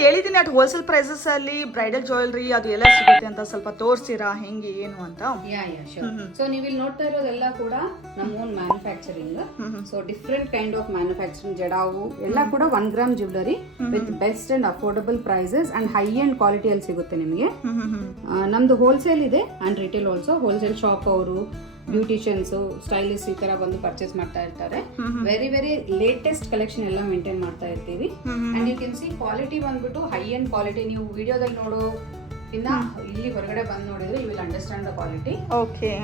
ಕೇಳಿದ್ದೀನಿ at wholesale prices ಅಲ್ಲಿ bridal jewellery ಅದು ಎಲ್ಲ ಸಿಗುತ್ತೆ ಅಂತ, ಸ್ವಲ್ಪ ತೋರಿಸ್ತೀರಾ ಹೆಂಗೆ ಏನು ಅಂತ? Yeah sure. ಸೊ ನೀವು ಇಲ್ಲಿ ನೋಡ್ತಾ ಇರೋದೆಲ್ಲ ಕೂಡ ನಮ್ಮ own manufacturing. So different kind of manufacturing, ಜಡಾವು ಎಲ್ಲ ಕೂಡ 1 gram jewellery with best and affordable prices and high and ಕ್ವಾಲಿಟಿಯಲ್ಲಿ ಸಿಗುತ್ತೆ ನಿಮಗೆ. ನಮ್ದು ಹೋಲ್ಸೇಲ್ ಇದೆ and retail also. Wholesale shop ಅವರು ಬ್ಯೂಟಿಷಿಯನ್ಸ್, ಸ್ಟೈಲಿಸ್ಟ್ ಈ ತರ ಬಂದು ಪರ್ಚೇಸ್ ಮಾಡ್ತಾ ಇರ್ತಾರೆ. ವೆರಿ ವೆರಿ ಲೇಟೆಸ್ಟ್ ಕಲೆಕ್ಷನ್ ಎಲ್ಲ ಮೇಂಟೈನ್ ಮಾಡ್ತಾ ಇರ್ತೀವಿ. And you can see quality ಬಂದ್ಬಿಟ್ಟು ಹೈ ಅಂಡ್ ಕ್ವಾಲಿಟಿ. ನೀವು ವಿಡಿಯೋದಲ್ಲಿ ನೋಡೋ ಇನ್ನ ಇಲ್ಲಿ ಹೊರಗಡೆ ಬಂದು ನೋಡಿದ್ರೆ you will understand the quality. Okay.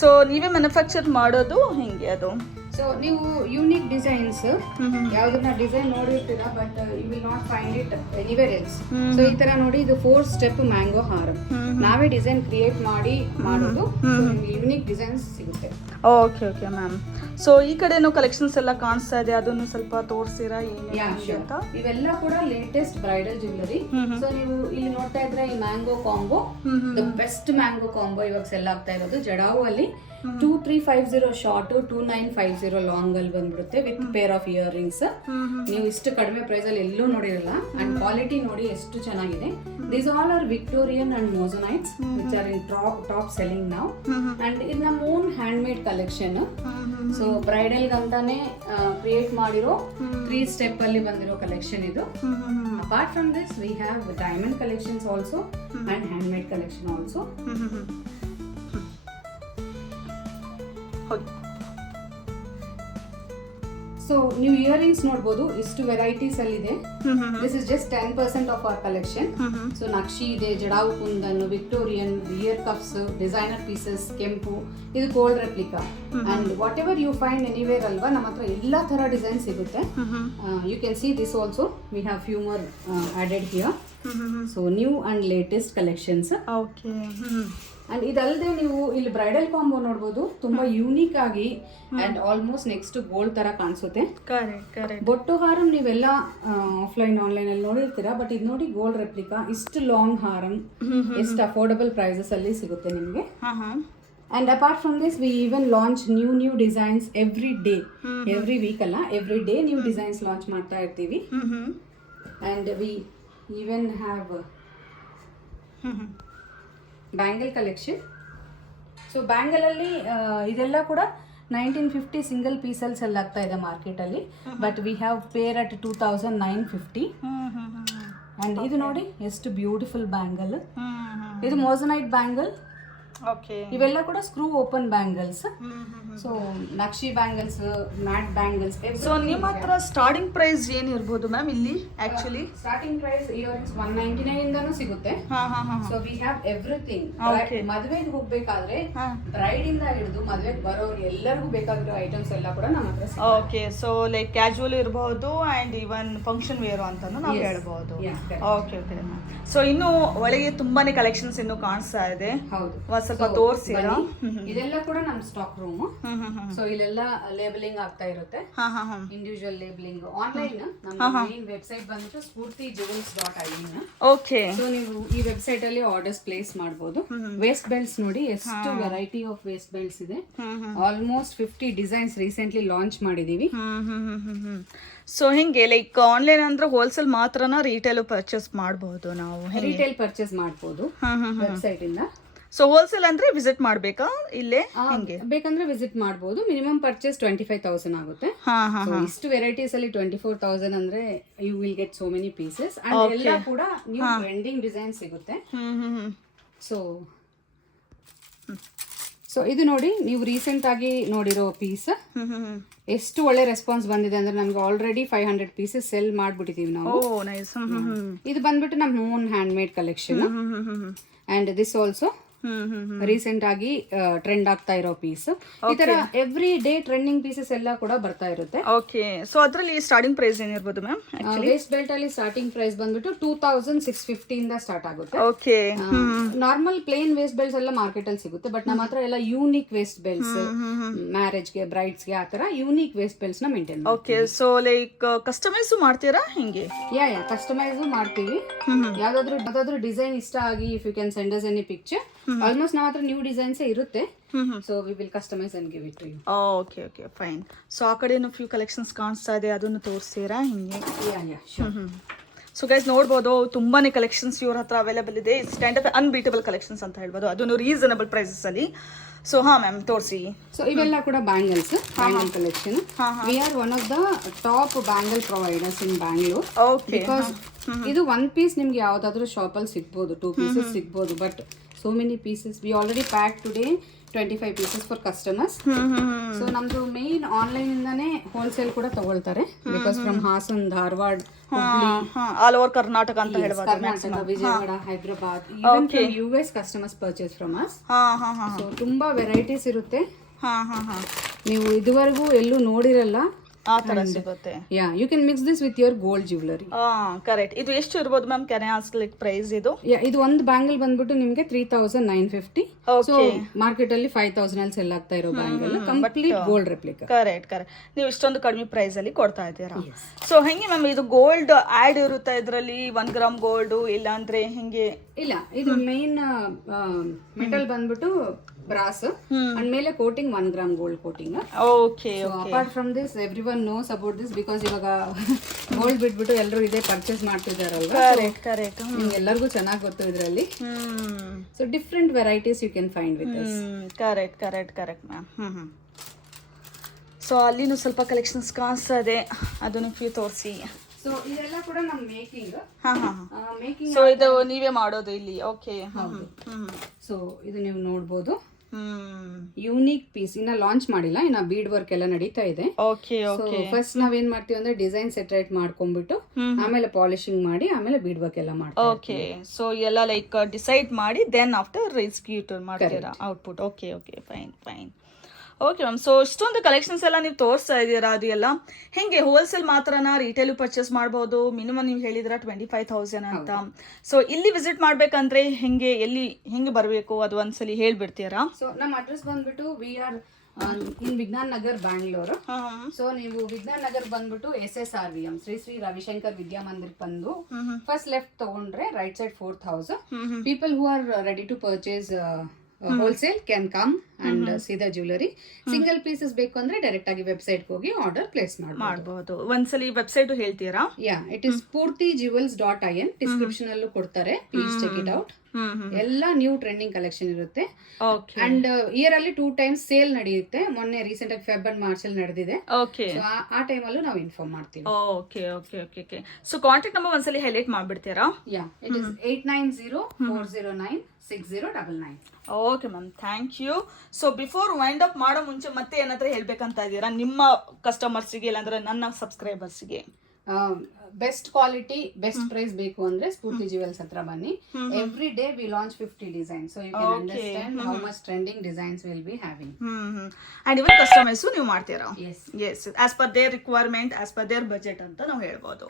So ನೀವೇ ಮ್ಯಾನುಫ್ಯಾಕ್ಚರ್ ಮಾಡೋದು ಹೆಂಗೆ ಅದು? ಸೊ ನೀವು ಯೂನಿಕ್ ಡಿಸೈನ್ಸ್ ಯಾವ್ದನ್ನ ಡಿಸೈನ್ ನೋಡಿರ್ತೀರಾ, but you will not find it anywhere else. So ಈ ತರ ನೋಡಿ, ಇದು 4 ಸ್ಟೆಪ್ ಮ್ಯಾಂಗೋ ಹಾರ ನಾವೇ ಡಿಸೈನ್ ಕ್ರಿಯೇಟ್ ಮಾಡಿ ಮಾಡೋದು. ಯೂನಿಕ್ ಡಿಸೈನ್ಸ್ ಸಿಗುತ್ತೆ. Okay okay ma'am. ಸೊ ಈ ಕಡೆನೂ ಕಲೆಕ್ಷನ್ಸ್ ಎಲ್ಲ ಕಾಣಿಸ್ತಾ ಇದೆ, ಅದನ್ನು ಸ್ವಲ್ಪ ತೋರಿಸ್ತೀರಾ ಏನು ಅಂತ? ಇವೆಲ್ಲ ಕೂಡ ಲೇಟೆಸ್ಟ್ ಬ್ರೈಡಲ್ ಜ್ಯುವೆಲರಿ. ಸೊ ನೀವು ಇಲ್ಲಿ ನೋಡ್ತಾ ಇದ್ರೆ ಈ mango combo the best mango combo ಇವಾಗ ಸೆಲ್ ಆಗ್ತಾ ಇರೋದು. ಜಡಾವು ಅಲ್ಲಿ 2350 ಶಾರ್ಟ್, 2950 ಲಾಂಗ್ ಅಲ್ಲಿ ಬಂದ್ಬಿಡುತ್ತೆ with pair of year rings. ನೀವು ಇಷ್ಟು ಕಡಿಮೆ ಪ್ರೈಸ್ ಅಲ್ಲಿ ಎಲ್ಲೂ ನೋಡಿರಲ್ಲ. ಅಂಡ್ ಕ್ವಾಲಿಟಿ ನೋಡಿ ಎಷ್ಟು ಚೆನ್ನಾಗಿದೆ. These all are Victorian and moissanites which are in top selling now. And ಇದು ನಮ್ಮ own hand made collection. So bridal ಅಂತಾನೆ ಕ್ರಿಯೇಟ್ ಮಾಡಿರೋ 3 ಸ್ಟೆಪ್ ಅಲ್ಲಿ ಬಂದಿರೋ ಕಲೆಕ್ಷನ್ ಇದು. Apart from this we have diamond collections also and hand made collection also. So ನೀವು earrings ನೋಡಬಹುದು, ಇಷ್ಟು ವೆರೈಟೀಸ್ ಅಲ್ಲಿ ಇದೆ. This is just 10% of our collection. So nakshi ಇದೆ, jadau kundan, Victorian, ear ಕಫ್ಸ್, designer pieces, ಕೆಂಪು, ಇದು gold replica. And whatever you find anywhere ಅಲ್ವಾ, ನಮ್ಮ ಹತ್ರ ಎಲ್ಲಾ ತರ ಡಿಸೈನ್ ಸಿಗುತ್ತೆ. You can see this also we have few more added here. So new and latest collections. Okay. And ಇದಲ್ಲದೆ ನೀವು ಇಲ್ಲಿ ಬ್ರೈಡಲ್ ಕಾಂಬೋ ನೋಡಬಹುದು, ತುಂಬಾ ಯೂನಿಕ್ ಆಗಿ ಅಂಡ್ ಆಲ್ಮೋಸ್ಟ್ ನೆಕ್ಸ್ಟ್ ಗೋಲ್ಡ್ ತರ ಕಾಣಿಸುತ್ತೆ. ಬೊಟ್ಟು ಹಾರಂ ನೀವೆಲ್ಲ ಆಫ್ಲೈನ್ ಆನ್ಲೈನ್ ಅಲ್ಲಿ ನೋಡಿರ್ತೀರಾ, ಬಟ್ ಇದು ನೋಡಿ ಗೋಲ್ಡ್ ರೆಪ್ಲಿಕಾ. ಇಷ್ಟು ಲಾಂಗ್ ಹಾರಂ ಎಷ್ಟು ಅಫೋರ್ಡಬಲ್ ಪ್ರೈಸಸ್ ಅಲ್ಲಿ ಸಿಗುತ್ತೆ ನಿಮಗೆ. And apart from this, we even launch new designs every day. Every week ಅಲ್ಲ, every day new designs launch ಮಾಡ್ತಾ ಇರ್ತೀವಿ. And we even have bangle collection. So bangle ಅಲ್ಲಿ ಇದೆಲ್ಲ ಕೂಡ 1950 ಸಿಂಗಲ್ ಪೀಸಲ್ಲಿ ಸೆಲ್ ಆಗ್ತಾ ಇದೆ ಮಾರ್ಕೆಟ್ ಅಲ್ಲಿ, but we have pair at 2950. And ಇದು ನೋಡಿ ಎಷ್ಟು ಬ್ಯೂಟಿಫುಲ್ ಬ್ಯಾಂಗಲ್. ಇದು ಮೋಸನೈಟ್ ಬ್ಯಾಂಗಲ್. ಓಕೆ. ಇವೆಲ್ಲ ಕೂಡ screw open bangles. So Naqvi bangles, mat bangles. So ನಿಮ್ಮ ಹತ್ರ ಸ್ಟಾರ್ಟಿಂಗ್ ಪ್ರೈಸ್ ಏನಿರ್ಬೋದು ಮ್ಯಾಮ್ ಇಲ್ಲಿ? ಆಕ್ಚುಲಿ ಸ್ಟಾರ್ಟಿಂಗ್ ಪ್ರೈಸ್ ಇಯರಿಂಗ್ಸ್ 199 ಇಂದಾನು ಸಿಗುತ್ತೆ. So we have everything. ಮದುವೆಗೆ ಹೋಗ್ಬೇಕಾದ್ರೆ ಬ್ರೈಡ್ ಇಂದ ಹಿಡಿದು ಮದುವೆಗೆ ಬರೋರು ಎಲ್ಲರಿಗೂ ಬೇಕಾಗಿರೋ ಐಟಮ್ಸ್ ಎಲ್ಲ ಕೂಡ ನಮ್ಮ ಹತ್ರ ಸಿಗುತ್ತೆ. ಓಕೆ. ಸೊ ಲೈಕ್ ಕ್ಯಾಶುವಲ್ ಇರಬಹುದು ಅಂಡ್ ಇವನ್ ಫಂಕ್ಷನ್ ವೇರ್ ಅಂತಾನು ನಾವು ಹೇಳ್ಬಹುದು. Okay okay ma'am. ಸೊ ಇನ್ನು ಒಳಗೆ ತುಂಬಾನೇ ಕಲೆಕ್ಷನ್ಸ್ ಇನ್ನು ಕಾಣಿಸ್ತಾ ಇದೆ. ಹೌದು, ಸ್ವಲ್ಪ ತೋರಿಸ್ತೀರಾ? ಇದೆಲ್ಲ ಕೂಡ ನಮ್ಮ ಸ್ಟಾಕ್ ರೂಮ್. ಸೊ ಇಲ್ಲೆಲ್ಲ ಲೇಬಲಿಂಗ್ ಆಗ್ತಾ ಇರುತ್ತೆ, ಇಂಡಿವಿಜುವಲ್ ಲೇಬಲಿಂಗ್. ಆನ್ಲೈನ್ ನಮ್ಮ ಮೇನ್ ವೆಬ್ಸೈಟ್ ಬಂದ್ಬಿಟ್ಟು spurtijewels.in. ಓಕೆ. ಸೊ ನೀವು ಈ ವೆಬ್ಸೈಟ್ ಅಲ್ಲಿ ಆರ್ಡರ್ಸ್ ಪ್ಲೇಸ್ ಮಾಡಬಹುದು. ವೇಸ್ಟ್ ಬೆಲ್ಟ್ಸ್ ನೋಡಿ ಎಷ್ಟು ವೆರೈಟಿ ಆಫ್ ವೇಸ್ಟ್ ಬೆಲ್ಟ್ಸ್ ಇದೆ. ಆಲ್ಮೋಸ್ಟ್ 50 ಡಿಸೈನ್ಸ್ ರೀಸೆಂಟ್ಲಿ ಲಾಂಚ್ ಮಾಡಿದೀವಿ. ಸೊ ಹಿಂಗೆ ಲೈಕ್ ಆನ್ಲೈನ್ ಅಂದ್ರೆ ಹೋಲ್ಸೇಲ್ ಮಾತ್ರನಾ ರಿಟೇಲ್ ಪರ್ಚೇಸ್ ಮಾಡಬಹುದು ನಾವು? ರಿಟೇಲ್ ಪರ್ಚೇಸ್ ಮಾಡಬಹುದು ವೆಬ್ಸೈಟ್ ಇಂದ. ಸೊ ಹೋಲ್ಸೇಲ್ ಅಂದ್ರೆ ವಿಸಿಟ್ ಮಾಡ್ಬೇಕಾ ಇಲ್ಲೇ? ಹಿಂಗೆ ಬೇಕಂದ್ರೆ ವಿಸಿಟ್ ಮಾಡಬಹುದು. ಮಿನಿಮಮ್ ಪರ್ಚೇಸ್ 25,000 ಆಗುತ್ತೆ. ಇಷ್ಟು ವೆರೈಟೀಸ್ ಅಲ್ಲಿ 24,000 ಅಂದ್ರೆ you will get so many pieces. And ಎಲ್ಲ ಕೂಡ ನ್ಯೂ ಟ್ರೆಂಡಿಂಗ್ ಡಿಸೈನ್ ಸಿಗುತ್ತೆ. ಸೊ ಇದು ನೋಡಿ, ನೀವು ರೀಸೆಂಟ್ ಆಗಿ ನೋಡಿರೋ ಪೀಸ್. ಎಷ್ಟು ಒಳ್ಳೆ ರೆಸ್ಪಾನ್ಸ್ ಬಂದಿದೆ ಅಂದ್ರೆ ನಮ್ಗೆ ಆಲ್ರೆಡಿ 500 ಪೀಸಸ್ ಸೆಲ್ ಮಾಡ್ಬಿಟ್ಟಿದೀವಿ ನಾವು. ಇದು ಬಂದ್ಬಿಟ್ಟು ನಮ್ಮ own hand made collection. And this also recent ಆಗಿ ಟ್ರೆಂಡ್ ಆಗ್ತಾ ಇರೋ ಪೀಸ್. ಈ ತರ ಎವ್ರಿ ಡೇ ಟ್ರೆಂಡಿಂಗ್ ಪೀಸಸ್ ಎಲ್ಲ ಕೂಡ ಬರ್ತಾ ಇರುತ್ತೆ. ಓಕೆ. ಸೊ ಅದರಲ್ಲಿ ಸ್ಟಾರ್ಟಿಂಗ್ ಪ್ರೈಸ್ ಏನಿರ್ಬೋದು ಮ್ಯಾಮ್? ವೇಸ್ಟ್ ಬೆಲ್ಟ್ ಅಲ್ಲಿ ಸ್ಟಾರ್ಟಿಂಗ್ ಪ್ರೈಸ್ ಬಂದ್ಬಿಟ್ಟು 2650 ಇಂದ ಸ್ಟಾರ್ಟ್ ಆಗುತ್ತೆ. Okay. Normal plain waist belts ಎಲ್ಲ ಮಾರ್ಕೆಟ್ ಅಲ್ಲಿ ಸಿಗುತ್ತೆ, ಬಟ್ ನಮ್ಮ ಹತ್ರ ಎಲ್ಲ ಯೂನಿಕ್ ವೇಸ್ಟ್ ಬೆಲ್ಟ್ಸ್, ಮ್ಯಾರೇಜ್ಗೆ, ಬ್ರೈಡ್ಸ್ಗೆ ಆ ತರ ಯೂನಿಕ್ ವೇಸ್ಟ್ ಬೆಲ್ಟ್ಸ್ ನ maintain. Okay. So like customise ಮಾಡ್ತೀರಾ ಹಿಂಗೆ? ಯಾ ಕಸ್ಟಮೈಸ್ ಮಾಡ್ತೀವಿ. ಯಾವ್ದಾದ್ರು ಡಿಸೈನ್ ಇಷ್ಟ ಆಗಿ if you can send us any picture. Almost ನಮ್ಮ ಹತ್ರ ನ್ಯೂ ಡಿಸೈನ್ಸ್ ಇರುತ್ತೆ. So we will customise and give it to you. Okay okay fine. So ಆ ಕಡೆನೂ ಫ್ಯೂ ಕಲೆಕ್ಷನ್ಸ್ ಕಾಣಿಸ್ತಾ ಇದೆ, ಅದನ್ನು ತೋರಿಸ್ತೀರಾ ಹಿಂಗೆ? ಸೊ ಗೈಸ್ ನೋಡ್ಬೋದು ತುಂಬಾ ಕಲೆಕ್ಷನ್ಸ್ ಇವ್ರ ಹತ್ರ ಅವೈಲೇಬಲ್ ಇದೆ. It's kind of unbeatable collections ಅಂತ ಹೇಳ್ಬೋದು, ಅದನ್ನು ರೀಸನಬಲ್ ಪ್ರೈಸಸಲ್ಲಿ. ಸೊ ಹಾಂ ಮ್ಯಾಮ್ ತೋರಿಸಿ. ಸೊ ಇವೆಲ್ಲ ಕೂಡ bangles, bangle collection. We are one of the top bangle providers in Bangalore. Because ಇದು 1 ಪೀಸ್ ನಿಮ್ಗೆ ಯಾವ್ದಾದ್ರು ಶಾಪಲ್ಲಿ ಸಿಗ್ಬೋದು, 2 ಪೀಸಸ್ ಸಿಗ್ಬೋದು, but so many pieces we already packed today 25 pieces for customers. So ನಮ್ದು ಮೇನ್ ಆನ್ಲೈನ್ ಇಂದಾನೆ ಹೋಲ್ಸೇಲ್ ಕೂಡ ತಗೊಳ್ತಾರೆ, because from Hassan, Dharwad, Hubli, all over Karnataka ಅಂತ ಹೇಳ್ಬೋದು, Karnataka, Vijayawada, Hyderabad, even from US customers purchase from us. So ತುಂಬಾ ವೆರೈಟೀಸ್ ಇರುತ್ತೆ. ನೀವು ಇದುವರೆಗೂ ಎಲ್ಲೂ ನೋಡಿರಲ್ಲ ಆ ತರ ಸಿಗುತ್ತೆ. Yeah, you can mix this with your gold jewellery. Correct. ಇದು ಎಷ್ಟು ಇರ್ಬೋದು ma'am, can I ask like price ಇದು? ಇದು ಒಂದು ಬ್ಯಾಂಗಲ್ ಬಂದ್ಬಿಟ್ಟು ನಿಮಗೆ 3950. ಸೊ ಮಾರ್ಕೆಟ್ ಅಲ್ಲಿ 5000 ಅಲ್ಲಿ ಸೆಲ್ ಆಗ್ತಾ ಇರೋ bangle, complete gold replica. Correct. ನೀವು ಇಷ್ಟೊಂದು ಕಡಿಮೆ ಪ್ರೈಸ್ ಅಲ್ಲಿ ಕೊಡ್ತಾ ಇದ್ದೀರಾ. ಸೊ ಹೆಂಗೆ ಮ್ಯಾಮ್ ಇದು ಗೋಲ್ಡ್ ಆಡ್ ಇರುತ್ತೆ ಇದರಲ್ಲಿ, 1 ಗ್ರಾಮ್ ಗೋಲ್ಡ್ ಇಲ್ಲ ಅಂದ್ರೆ ಹೆಂಗೆ? ಇಲ್ಲ, ಇದು ಮೇನ್ ಮೆಟಲ್ ಬಂದ್ಬಿಟ್ಟು ಬ್ರಾಸ್ ಅಂಡ್ ಮೇಲೆ coating 1 gram gold coating. Okay. Apart from this everyone knows about this, because ಇವಾಗ ಗೋಲ್ಡ್ ಬಿಟ್ಬಿಟ್ಟು ಎಲ್ಲರೂ ಇದೇ ಪರ್ಚೇಸ್ ಮಾಡ್ತಿದಾರಲ್ವಾ. ಕರೆಕ್ಟ್. ನಿಮ್ಗೆ ಎಲ್ಲರಿಗೂ ಚೆನ್ನಾಗಿ ಗೊತ್ತು ಇದರಲ್ಲಿ. So different varieties you can find with this. Correct ma'am. So ಅಲ್ಲಿನೂ ಸ್ವಲ್ಪ ಕಲೆಕ್ಷನ್ಸ್ ಕಾಣಿಸ್ತಾ ಇದೆ, ಅದನ್ನು ಫ್ರೀ ತೋರಿಸಿ. ಸೊ ಇದೆಲ್ಲ ಕೂಡ ನಮ್ಮ ಮೇಕಿಂಗ್. ಮೇಕಿಂಗ್. ಸೊ ಇದು ನೀವೇ ಮಾಡೋದು ಇಲ್ಲಿ? ಓಕೆ. ಸೊ ಇದು ನೀವು ನೋಡ್ಬೋದು, ಯೂನಿಕ್ ಪೀಸ್. ಇನ್ನ ಲಾಂಚ್ ಮಾಡಿಲ್ಲ, ಇನ್ನ ಬೀಡ್ ವರ್ಕ್ ಎಲ್ಲ ನಡೀತಾ ಇದೆ. ಫಸ್ಟ್ ನಾವೇನ್ ಮಾಡ್ತೀವಿ ಅಂದ್ರೆ ಡಿಸೈನ್ ಸೆಟ್ರೇಟ್ ಮಾಡ್ಕೊಂಡ್ಬಿಟ್ಟು ಆಮೇಲೆ ಪಾಲಿಶಿಂಗ್ ಮಾಡಿ ಆಮೇಲೆ ಬೀಡ್ ವರ್ಕ್ ಎಲ್ಲ ಮಾಡ್ತೀವಿ. ಓಕೆ. ಸೊ ಎಲ್ಲ ಲೈಕ್ ಡಿಸೈಡ್ ಮಾಡಿ ದೆನ್ ಆಫ್ಟರ್ ಎಕ್ಸಿಕ್ಯೂಟ್ ಮಾಡ್ತೀರಾ output. Okay. Fine. Okay ma'am. So ಇಷ್ಟೊಂದು ಕಲೆಕ್ಷನ್ಸ್ ಎಲ್ಲ ನೀವು ತೋರಿಸ್ತಾ ಇದ್ದೀರಾ, ಅದು ಎಲ್ಲ ಹೆಂಗೆ ಹೋಲ್ಸೇಲ್ ಮಾತ್ರನಾ, ರಿಟೇಲು ಪರ್ಚೇಸ್ ಮಾಡ್ಬೋದು? ಮಿನಿಮಮ್ ನೀವು ಹೇಳಿದ್ರ 25,000 ಅಂತ. ಸೊ ಇಲ್ಲಿ ವಿಸಿಟ್ ಮಾಡ್ಬೇಕಂದ್ರೆ ಹೆಂಗೆ ಬರಬೇಕು, ಅದು ಒಂದ್ಸಲಿ ಹೇಳ್ಬಿಡ್ತೀರಾ? ಸೊ ನಮ್ಮ ಅಡ್ರೆಸ್ ಬಂದ್ಬಿಟ್ಟು ವಿ ಆರ್ ಇನ್ ವಿಜ್ಞಾನ್ ನಗರ್, ಬ್ಯಾಂಗ್ಳೂರ್. ಸೊ ನೀವು ವಿಜ್ಞಾನ್ ನಗರ್ ಬಂದ್ಬಿಟ್ಟು SSRVM ಶ್ರೀ ರವಿಶಂಕರ್ ವಿದ್ಯಾಮಂದಿರ್ ಬಂದು ಫಸ್ಟ್ ಲೆಫ್ಟ್ ತಗೊಂಡ್ರೆ right side 4000. People who are ready to purchase wholesale can come and see the jewellery. Single pieces ಬೇಕು ಅಂದ್ರೆ ಡೈರೆಕ್ಟ್ ಆಗಿ ವೆಬ್ಸೈಟ್ ಹೋಗಿ ಆರ್ಡರ್ ಪ್ಲೇಸ್ ಮಾಡಬಹುದು. ಒಂದ್ಸಲಿ ವೆಬ್ಸೈಟ್ ಹೇಳ್ತೀರಾ? ಯಾ, ಇಟ್ ಇಸ್ spurtijewels.in. ಡಿಸ್ಕ್ರಿಪ್ಷನ್ ಅಲ್ಲೂ ಕೊಡ್ತಾರೆ, ಪ್ಲೀಸ್ ಚೆಕ್ ಇಟ್ ಔಟ್. ಎಲ್ಲ ನ್ಯೂ ಟ್ರೆಂಡಿಂಗ್ ಕಲೆಕ್ಷನ್ ಇರುತ್ತೆ. ಅಂಡ್ ಇಯರ್ ಅಲ್ಲಿ 2 times ಸೇಲ್ ನಡೆಯುತ್ತೆ. ಮೊನ್ನೆ ರೀಸೆಂಟ್ ಆಗಿ ಫೆಬ್ ಅಂಡ್ ಮಾರ್ಚ್ ಅಲ್ಲಿ ನಡೆದಿದೆ. ಆ ಟೈಮ್ ಅಲ್ಲೂ ನಾವು ಇನ್ಫಾರ್ಮ್ ಮಾಡ್ತೀವಿ. ಓಕೆ. ಸೊ ಕಾಂಟ್ಯಾಕ್ಟ್ ನಂಬರ್ ಒಂದ್ಸಲಿ ಹೈಲೈಟ್ ಮಾಡ್ಬಿಡ್ತೀರಾ? Yeah, it is 8904096099. Okay ma'am, thank you. So before wind up ಮಾಡೋ ಮುಂಚೆ ಮತ್ತೆ ಏನಾದ್ರೂ ಹೇಳ್ಬೇಕಂತ ಇದ್ದೀರಾ ನಿಮ್ಮ ಕಸ್ಟಮರ್ಸಿಗೆ, ಇಲ್ಲಾಂದ್ರೆ ನನ್ನ ಸಬ್ಸ್ಕ್ರೈಬರ್ಸ್ಗೆ? ಬೆಸ್ಟ್ ಕ್ವಾಲಿಟಿ, ಬೆಸ್ಟ್ ಪ್ರೈಸ್ ಬೇಕು ಅಂದ್ರೆ ಸ್ಫೂರ್ತಿ ಜ್ಯುವೆಲ್ಸ್ ಹತ್ರ ಬನ್ನಿ. Every day we launch 50 designs, so you can understand how much trending designs will be having. And even customise ನೀವು ಮಾಡ್ತೀರಾ? Yes, as per their requirement, as per their budget ಅಂತ ನಾವು ಹೇಳ್ಬೋದು.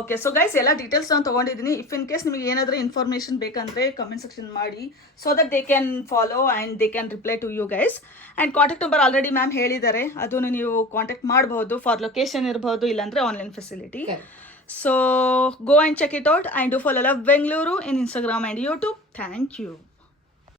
Okay. So guys, ಎಲ್ಲ details ನಾನು ತಗೊಂಡಿದ್ದೀನಿ. If in case ನಿಮಗೆ ಏನಾದರೂ ಇನ್ಫಾರ್ಮೇಶನ್ ಬೇಕಂದ್ರೆ ಕಮೆಂಟ್ ಸೆಕ್ಷನ್ ಮಾಡಿ, so that they can follow and they can reply to you guys. And contact number already ma'am ಹೇಳಿದ್ದಾರೆ, ಅದನ್ನು ನೀವು ಕಾಂಟ್ಯಾಕ್ಟ್ ಮಾಡಬಹುದು ಫಾರ್ ಲೊಕೇಶನ್ ಇರಬಹುದು, ಇಲ್ಲಾಂದ್ರೆ online facility. So go and check it out and do follow Love Bengaluru in Instagram and YouTube. Thank you.